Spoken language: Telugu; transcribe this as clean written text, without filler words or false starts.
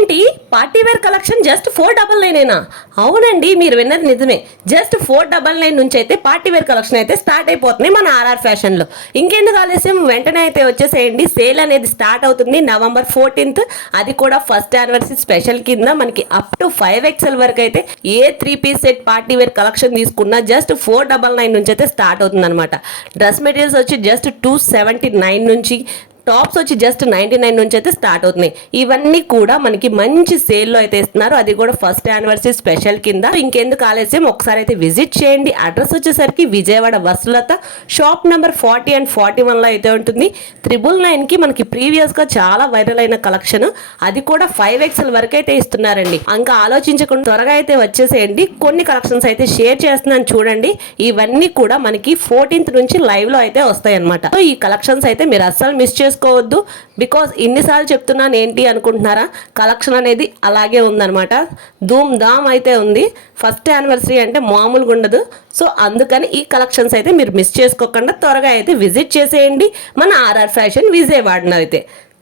ఏంటి పార్టీ వేర్ కలెక్షన్ జస్ట్ 499 అవునండి, మీరు విన్నది నిజమే. జస్ట్ 499 నుంచి అయితే పార్టీ వేర్ కలెక్షన్ అయితే స్టార్ట్ అయిపోతుంది మన ఆర్ఆర్ ఫ్యాషన్ లో. ఇంకెందుకు ఆలస్యం, వెంటనే అయితే వచ్చేసేయండి. సేల్ అనేది స్టార్ట్ అవుతుంది November 14th. అది కూడా ఫస్ట్ యానివర్సరీ స్పెషల్ కింద మనకి అప్ టు 5XL వరకు అయితే ఏ 3 piece set party wear collection తీసుకున్నా జస్ట్ 499 నుంచి అయితే స్టార్ట్ అవుతుంది అనమాట. డ్రెస్ మెటీరియల్స్ వచ్చి జస్ట్ 279 నుంచి, టాప్స్ వచ్చి జస్ట్ 99 నుంచి అయితే స్టార్ట్ అవుతున్నాయి. ఇవన్నీ కూడా మనకి మంచి సేల్లో అయితే ఇస్తున్నారు, అది కూడా ఫస్ట్ యానివర్సరీ స్పెషల్ కింద. ఇంకెందుకు ఆలస్యం, ఒకసారి అయితే విజిట్ చేయండి. అడ్రస్ వచ్చేసరికి విజయవాడ వసులత, షాప్ నెంబర్ 40 and 41 లో అయితే ఉంటుంది. 999కి మనకి ప్రీవియస్ గా చాలా వైరల్ అయిన కలెక్షన్, అది కూడా 5XL వరకు అయితే ఇస్తున్నారండి. ఇంకా ఆలోచించకుండా త్వరగా అయితే వచ్చేసేయండి. కొన్ని కలెక్షన్స్ అయితే షేర్ చేస్తున్నాను చూడండి. ఇవన్నీ కూడా మనకి 14th నుంచి లైవ్ లో అయితే వస్తాయి అనమాట. సో ఈ కలెక్షన్స్ అయితే మీరు అస్సలు మిస్ చేసుకోవద్దు. బికాస్ ఇన్నిసార్లు చెప్తున్నాను ఏంటి అనుకుంటున్నారా, కలెక్షన్ అనేది అలాగే ఉందన్నమాట. ధూమ్ ధామ్ అయితే ఉంది. ఫస్ట్ యానివర్సరీ అంటే మామూలుగా ఉండదు. సో అందుకని ఈ కలెక్షన్స్ అయితే మీరు మిస్ చేసుకోకుండా త్వరగా అయితే విజిట్ చేసేయండి మన ఆర్ఆర్ ఫ్యాషన్ విజయవాడలో అయితే.